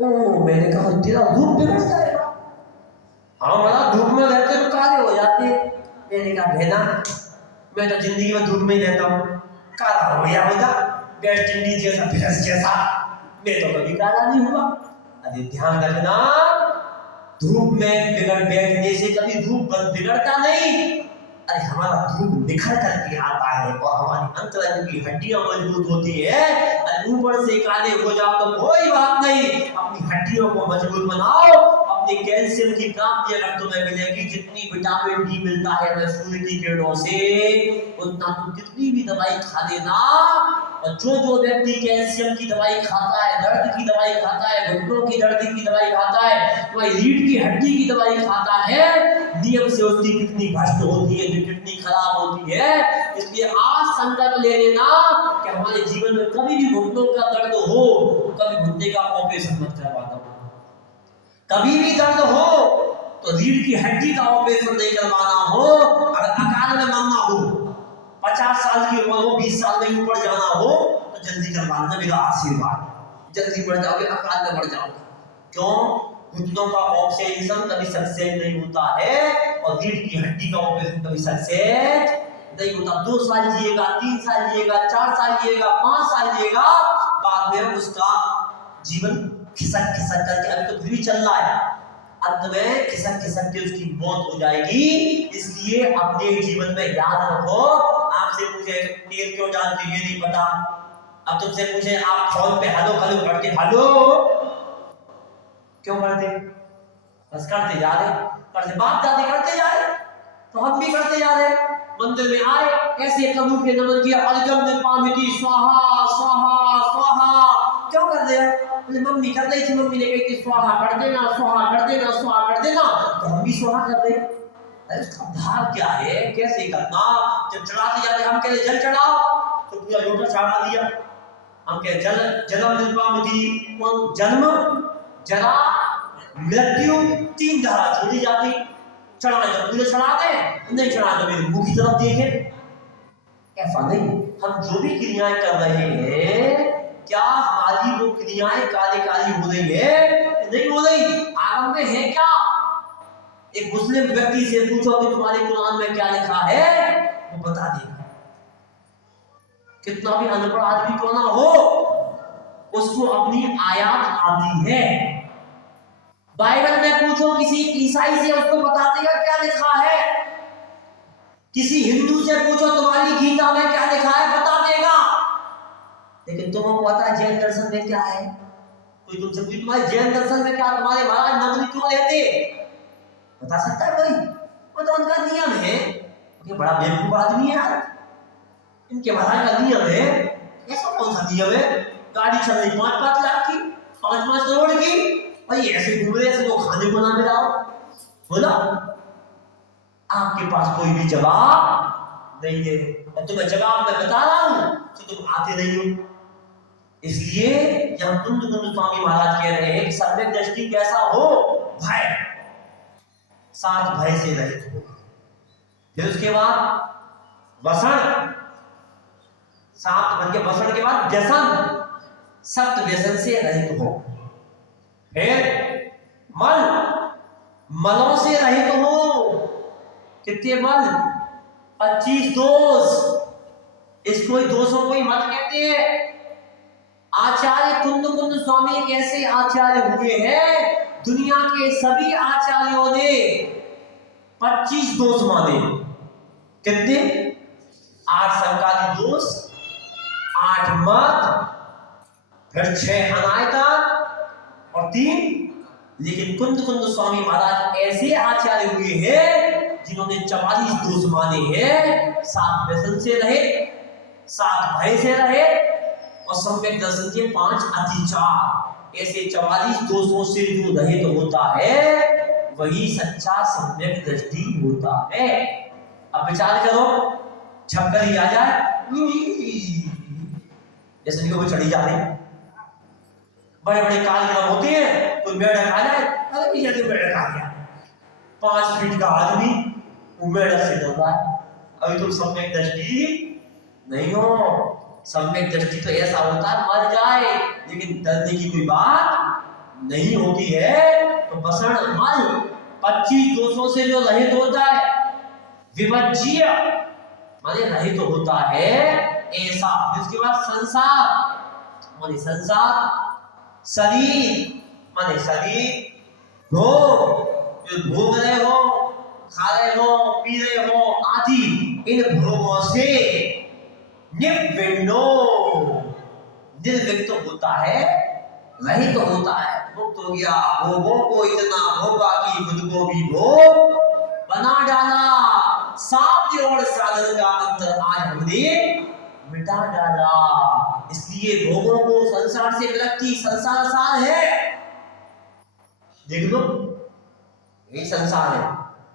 ओ मैंने कहा तेरा दूध बिगड़ जाएगा? हाँ महाराज धूप में रहते तो काले हो जाते। मैंने कहा बहना मैं तो जिंदगी में धूप में ही रहता हूँ, काला हो गया होगा वेस्ट इंडीज जैसा भैंस जैसा, मैं तो कभी काला नहीं हुआ। अरे ध्यान रखना, धूप में बिगड़ बैठने से कभी धूप बिगड़ता नहीं। अरे हमारा धूप निखर करके आता है और हमारी अंतरंग की हड्डियां मजबूत होती है। अरे ऊपर से काले हो जाओ तो कोई बात नहीं, अपनी हड्डियों को मजबूत बनाओ, अपनी कैल्शियम की प्राप्ति अगर तुम्हें मिलेगी, जितनी विटामिन डी मिलता है हमें सूर्य की किरणों से, उतना तुम कितनी भी दवाई खा लेना। और जो व्यक्ति कैल्शियम की दवाई खाता है, दर्द की दवाई खाता है, घुटनों की दर्द की दवाई खाता है, वह रीढ़ की हड्डी की दवाई खाता है, नियम से उसकी कितनी भ्रष्ट होती है, कितनी खराब होती है। इसलिए आज संकल्प ले लेना कि हमारे जीवन में कभी भी घुटनों का दर्द हो, कभी घुटने का ऑपरेशन मत करवाना। कभी भी दर्द हो तो रीढ़ की हड्डी का ऑपरेशन नहीं करवाना हो। अगर अकाल में मरना हो, 50 साल की उम्र हो, 20 साल में ऊपर जाना हो तो जल्दी करवाना, मेरा आशीर्वाद, जल्दी बढ़ जाओगे, अकाल में बढ़ जाओगे। क्यों? घुटनों का ऑपरेशन कभी सक्सेस नहीं होता है और रीढ़ की हड्डी का ऑपरेशन कभी सक्सेस नहीं होता। 2 साल जिएगा, 3 साल जिएगा, 4 साल जिएगा, 5 साल जिएगा, बाद में उसका जीवन खिसक खिसक करके, अभी तो फिर भी चल रहा है, अंत में खिसक खिसक के उसकी मौत हो जाएगी। इसलिए अपने जीवन में याद रखो। आपसे पूछे तेल क्यों डालते ये नहीं पता, अब तुमसे पूछे आप फोन पे हेलो हेलो करते, हेलो क्यों करते? बस करते जा रहे, करते बाप दादी करते जा रहे, तो हम भी करते जा रहे। मंदिर में आए, ऐसे कबू के नमन किया, अलगम में पामिती स्वाहा स्वाहा स्वाहा, क्यों कर रहे हो? मम्मी कर रही थी, मम्मी ने कही थी स्वाहा कर देना, स्वाहा कर देना, स्वाहा कर देना, तो हम भी स्वाहा कर रहे। अरे उसका भाव क्या है, कैसे करना? जब चढ़ाते जाते हम कहते जल चढ़ाओ तो पूरा लोटा चढ़ा दिया, हम कहते जन्म निर्पामिती, जन्म जरा मृत्यु 3 धारा छोड़ी जाती। चढ़ाए तो पूरे चढ़ा दे, नहीं चढ़ा तो मेरे मुंह की तरफ देखे। ऐसा नहीं, हम जो भी क्रियाएं कर रहे हैं, क्या हमारी वो क्रियाएं कार्यकारी हो रही है, नहीं हो रही, आगम में है क्या? एक मुस्लिम व्यक्ति से पूछो कि तुम्हारे कुरान में क्या लिखा है, वो बता देगा। कितना भी अनपढ़ आदमी क्यों ना हो, उसको अपनी आयत आती है। बाइबल में पूछो किसी ईसाई से, उसको बता देगा क्या लिखा है। किसी हिंदू से पूछो तुम्हारी गीता में क्या लिखा है, बता देगा। लेकिन तुमको पता है जैन दर्शन में क्या है? कोई तुमसे पूछे तुम्हारे जैन दर्शन में क्या, तुम्हारे महाराज नगरी क्यों रहते, बता सकता है कोई? वो तो उनका नियम है। ये बड़ा बेवकूफ आदमी है यार, इनके महाराज का नियम है। ऐसा कौन सा नियम है? गाड़ी चल रही 5-5 लाख की, 5-5 करोड़ की, भाई ऐसे घूम रहे, ऐसे वो खाने को ना मिलाओ। बोला आपके पास कोई भी जवाब नहीं है, और तुम्हें जवाब मैं बता रहा हूं तो तुम आते नहीं हो। इसलिए यहां कुंद स्वामी महाराज कह रहे हैं कि सम्यक दृष्टि कैसा हो, भय, साथ भय से रहित हो। फिर उसके बाद वसन, सात बन के वसन के बाद व्यसन, सप्त व्यसन से रहित हो। फिर मल, मलों से रहित हो। कितने मल? 25 दोष। इसको दोषों को ही मल कहते हैं। आचार्य कुंद कुंद स्वामी एक ऐसे आचार्य हुए हैं, दुनिया के सभी आचार्यों ने 25 दोष माने। कितने? 8 संकाली दोष, 8 मत, फिर 6 अनायतन और 3। लेकिन कुंद कुंद स्वामी महाराज ऐसे आचार्य हुए हैं जिन्होंने 44 दोष माने हैं। 7 व्यसन से रहे, 7 भय से रहे और सम्यक दर्शन के 5 अतिचार। ऐसे 44 दोषों से जो रहित होता है वही सच्चा सम्यक दृष्टि होता है। अब विचार करो, छप्पर ही आ जाए, जैसे निको चढ़ी जा रही, बड़े बड़े कार्यक्रम होते हैं, कोई मेढक आ जाए, अरे ये तो मेढक आ गया, 5 फीट का आदमी वो मेढक से डर रहा है। अभी तुम सम्यक दृष्टि नहीं हो। सम्यक दृष्टि तो ऐसा होता है मर जाए, लेकिन डरने की कोई बात नहीं होती है। तो वसन मल 25 दोषों से जो रहित होता है, विवज्य माने रहित होता है ऐसा। इसके बाद संसार माने संसार, शरीर माने शरीर, भोग जो भोग रहे हो, खा रहे हो, पी रहे हो आदि, इन भोगों से निर्विण्णो, निर्विक्त होता है, रहित तो होता है, मुक्त हो गया। भोगों को इतना भोगा कि खुद को भी भोग बना डाला। साध्य और साधन का अंतर आज हमने मिटा डाला। इसलिए भोगों को संसार से विरक्ति, संसार सार है, देख लो यही संसार है।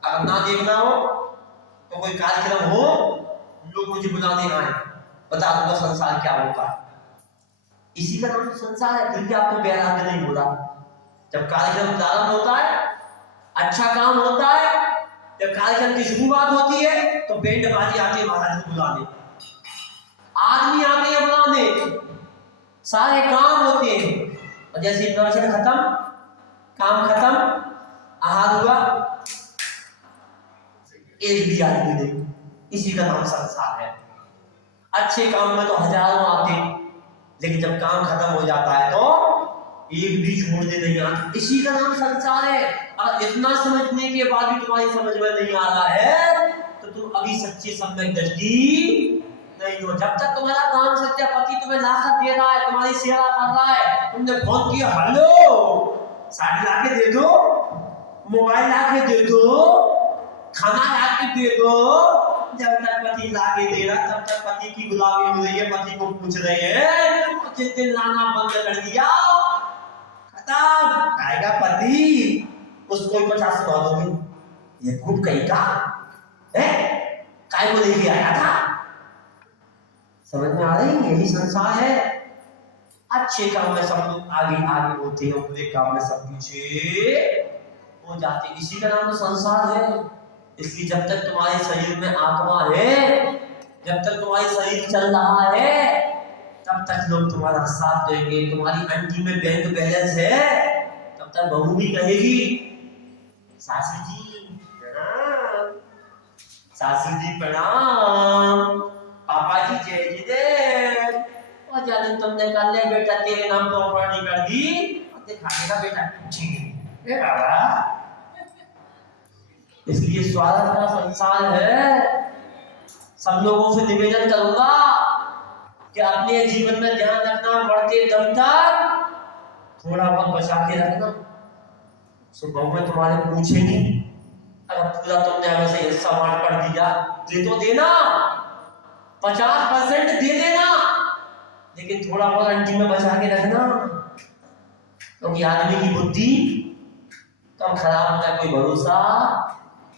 अगर ना देखना हो तो कोई कार्यक्रम हो, लोग मुझे बुलाने आए, बता दूंगा संसार क्या होता है। इसी का नाम संसार है। फिर भी आपको बैराग नहीं बोला। जब कार्यक्रम प्रारंभ होता है, अच्छा काम होता है, जब कार्यक्रम की शुरुआत होती है तो बैंड बाजी आते हैं महाराज को बुलाने, आदमी आते हैं बुलाने, सारे काम होते हैं। और जैसे प्रवचन खत्म, काम खत्म, आहार हुआ, एक भी आदमी नहीं। इसी का नाम संसार है। अच्छे काम में तो हजारों आते, लेकिन जब काम खत्म हो जाता है तो एक भी छोड़ने नहीं आते। इसी का नाम संसार है। और इतना समझने के बाद भी तुम्हारी समझ में नहीं आ रहा है तो तुम अभी सच्चे सम्यक दृष्टि नहीं हो। जब तक तुम्हारा काम सत्य पति तुम्हें लाकर दे रहा है, तुम्हारी सेवा कर रहा है, तुमने फोन किया, हेलो साड़ी लाके दे दो, मोबाइल लाके दे दो, खाना लाके दे दो, जब तक पति लाके दे रहा तब तक पति की गुलामी हो रही है, पति को पूछ रहे हैं। जिस दिन लाना बंद कर दिया, खत्म, आएगा पति, उसको 50 सुना दोगे, ये खूब कहीं का है, काय को लेके आया था। समझ में आ रही है? यही संसार है। अच्छे काम में सब लोग आगे आगे होते हैं, बुरे काम में सब पीछे हो जाते। इसी का नाम तो संसार है। इसलिए जब तक तुम्हारे शरीर में आत्मा है, जब तक तुम्हारी शरीर चल रहा है, तब तक लोग तुम्हारा साथ देंगे। तुम्हारी आंटी में बैंक बैलेंस है, तब तक बहू भी कहेगी, सासू जी प्रणाम, सासू जी प्रणाम, पापा जी जय जी दे, और जाने तुमने कर ले बेटा, तेरे नाम प्रॉपर्टी कर दी, दिखा देगा बेटा, ठीक है बाबा। इसलिए स्वार्थ का संसार है। सब लोगों से निवेदन करूंगा कि अपने जीवन में ध्यान रखना, बढ़ते दम तक थोड़ा बहुत बचा के रखना। सुबह में तुम्हारे पूछेगी, अगर पूरा तुमने हमें से हिस्सा बांट कर दिया, दे तो देना, 50% दे देना, लेकिन थोड़ा बहुत अंटी में बचा के रखना, क्योंकि आदमी की बुद्धि कम खराब होता है, कोई भरोसा।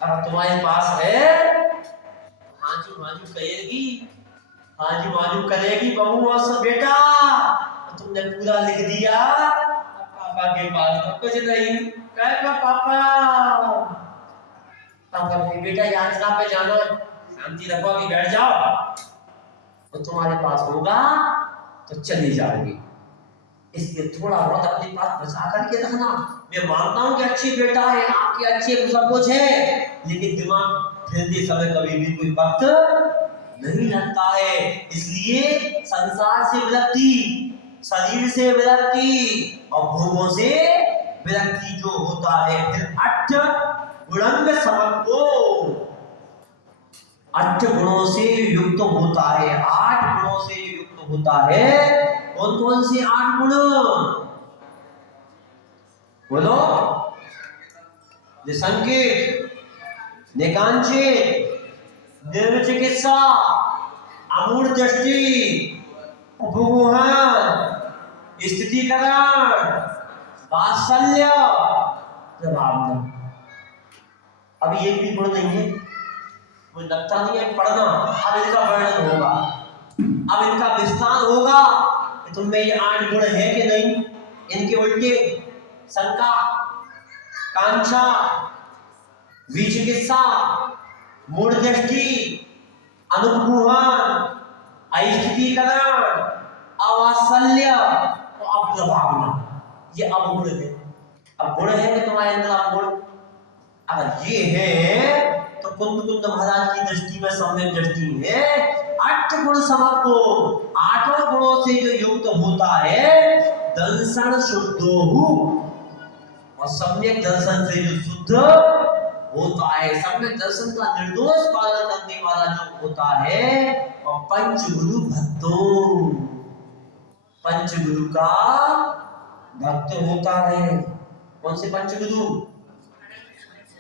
अगर तुम्हारे पास है, हाजू हाजू कहेगी, हाजू हाजू करेगी बहू और सब बेटा, तो तुमने पूरा लिख दिया, पापा के पास तो कुछ नहीं, कहेगा पापा अब कभी बेटा यात्रा पे जाना है, शांति रखो, अभी बैठ जाओ, तो तुम्हारे पास होगा तो चली जाओगी। इसलिए थोड़ा बहुत अपने पास बचा करके रखना। मैं मानता हूँ कि अच्छी बेटा है, आपके अच्छे सब कुछ है, लेकिन दिमाग फिरते समय कभी भी कोई वक्त नहीं लगता है। इसलिए संसार से विरक्ति, शरीर से विरक्ति और भोगों से विरक्ति जो होता है, फिर अष्ट गुणंग समग्रो, 8 गुणों से युक्त होता है, 8 गुणों से युक्त होता है। कौन कौन से 8 गुण बोलो? निसंकेत, निकांक्षित, निर्विचिकित्सा, अमूढ़ दृष्टि, उपगुहन, स्थितिकरण, वात्सल्य, प्रभाव। अभी एक भी गुण नहीं है, मुझे लगता नहीं है पढ़ना। अब इनका वर्णन होगा, अब इनका विस्तार होगा कि तुम में ये 8 गुण है कि नहीं। इनके उल्टे शंका, कांक्षा, विचिकित्सा, मूढ़ दृष्टि, अनुग्रहण, अस्थितीकरण, अवात्सल्य और अप्रभावना, ये अवगुण है। अब गुण है कि तुम्हारे अंदर अवगुण, अगर ये है तो कुंद महाराज की दृष्टि में सम्यक दृष्टि है। 8 गुण समग्रो, 8 गुणों से जो युक्त होता है, दर्शन शुद्धोहु, और सम्यक दर्शन से जो शुद्ध होता है, सम्यक दर्शन का निर्दोष पालन करने वाला जो होता है, और पंचगुरु भक्तों, पंचगुरु का भक्त होता है। कौन से पंचगुरु?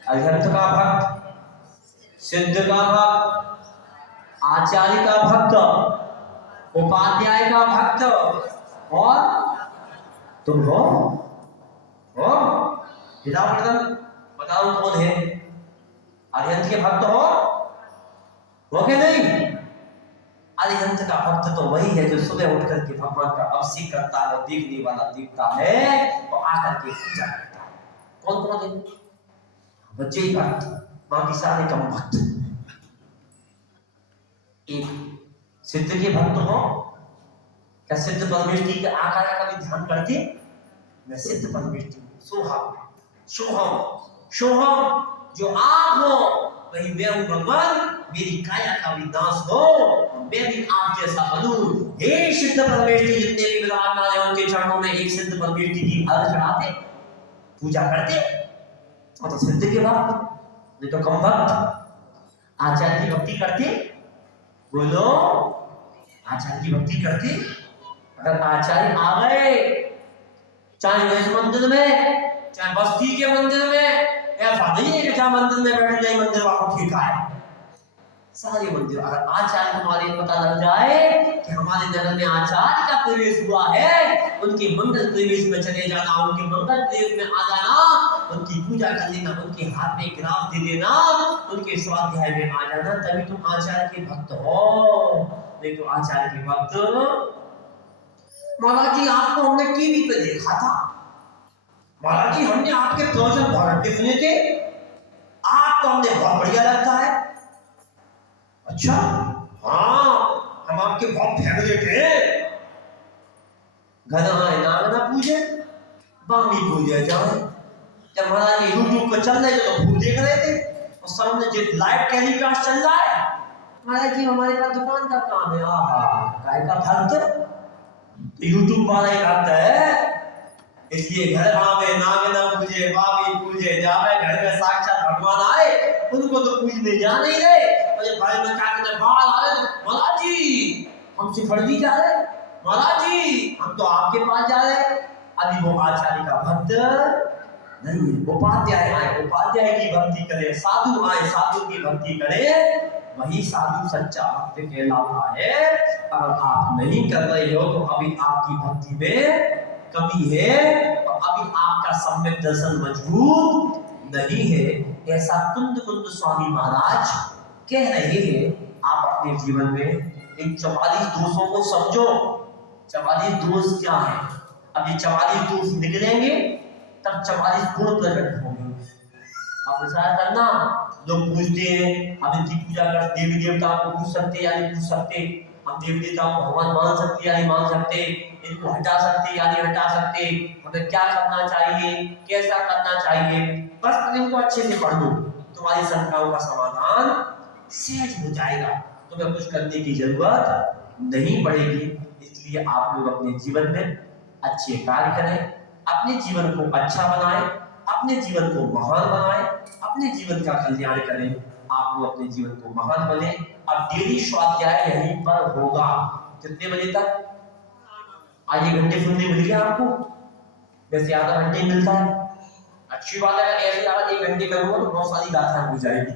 अरिहंत का भक्त, सिद्ध का भक्त, आचार्य का भक्त, उपाध्याय का भक्त, और तुम हो बताओ कौन है? अरिहंत के भक्त हो कि नहीं? अरिहंत का भक्त तो वही है जो सुबह उठ करके भगवान का अभिषेक करता है, देखने वाला देखता है और आकर के पूजा करता है। कौन कौन है? बच्चे ही भक्त, बाकी सारे कम भक्त। एक सिद्ध के भक्त हो, क्या सिद्ध परमेष्टि के आकार का भी ध्यान करते? मैं सिद्ध परमेष्टि सोहम सोहम सोहम, जो आप हो वही मैं हूं भगवान, मेरी काया का विनाश हो, मैं भी आप जैसा बनूं। हे सिद्ध परमेष्टि, जितने भी विराजमान हैं उनके चरणों में एक सिद्ध परमेष्टि की अर्घ चढ़ाते, पूजा करते, और तो सिद्ध के भक्त, नहीं तो कम भक्त। आचार्य की भक्ति करते, बोलो आचार्य की भक्ति करते। अगर आचार्य आ गए, चाहे इस मंदिर में, चाहे बस्ती के मंदिर में, ऐसा नहीं है कि जहां मंदिर में बैठ जाए मंदिर वालों ठीक है, सारे मंदिर। अगर आचार्य को हमारे पता लग जाए कि हमारे नगर में आचार्य का प्रवेश हुआ है, उनके मंगल प्रवेश में चले जाना, उनके मंगल प्रवेश में आ जाना, उनकी पूजा कर लेना, उनके हाथ में ग्राफ दे देना, उनके स्वाध्याय में आ जाना, तभी तुम आचार्य के भक्त हो। नहीं तो आचार्य के भक्त, महाराज जी आपको हमने टीवी पे देखा था, महाराज जी हमने आपके प्रवचन बहुत सुने थे, आपको हमने बहुत बढ़िया लगता है। अच्छा हाँ, हम आपके बहुत फेवरेट हैं। घर आए नाग ना पूजे, बामी पूजे जाए। जब महाराज ये यूट्यूब पर चल रहे थे तो फूल देख रहे थे, और सामने जो लाइव टेलीकास्ट चल रहा है, महाराज जी हमारे पास दुकान का काम है। आहा, काय का भक्त, तो यूट्यूब वाला ही भक्त है। इसलिए घर आवे नाग न पूजे, बाबी पूजे जावे, घर में साक्षात भगवान आए, उनको तो पूजने जा नहीं रहे। और जब भाई में क्या कहते बाल आ रहे, महाराज जी हमसे फर्जी जा रहे, महाराज जी हम तो आपके पास जा रहे। अभी वो आचार्य का भक्त नहीं है, उपाध्याय आए उपाध्याय की भक्ति करे, साधु आए साधु की भक्ति करे, वही साधु सच्चा भक्त कहलाता है। अगर आप नहीं कर रहे हो तो अभी आपकी भक्ति में कमी है, और अभी आपका सम्यक दर्शन मजबूत नहीं है। ऐसा कुंद कुंद स्वामी महाराज कह रहे हैं। आप अपने जीवन में इन 44 दोषों को समझो। 44 दोष क्या है? अब ये 44 दोष निकलेंगे तब 44 गुण प्रकट होंगे। आप विचार करना, लोग पूछते हैं, हम इनकी पूजा कर, देवी देवताओं को पूछ सकते या नहीं पूछ सकते, हम देवी देवताओं को भगवान मान सकते या नहीं मान सकते, इनको हटा सकते या नहीं हटा सकते, हमें क्या करना चाहिए, कैसा करना चाहिए। बस इनको अच्छे से पढ़ लो, तुम्हारी शंकाओं का समाधान सहज हो जाएगा, तुम्हें कुछ करने की जरूरत नहीं पड़ेगी। इसलिए आप लोग अपने जीवन में अच्छे कार्य करें, अपने जीवन को अच्छा बनाएं, अपने जीवन को महान बनाएं, अपने जीवन का कल्याण करें, आप लोग अपने जीवन को महान बने। अब डेली स्वाध्याय यहीं पर होगा, कितने बजे तक? आधे घंटे सुनने मिल गया आपको, वैसे आधा घंटे मिलता है, अच्छी बात है। ऐसे अगर 1 घंटे करूंगा तो बहुत सारी गाथा हो जाएगी।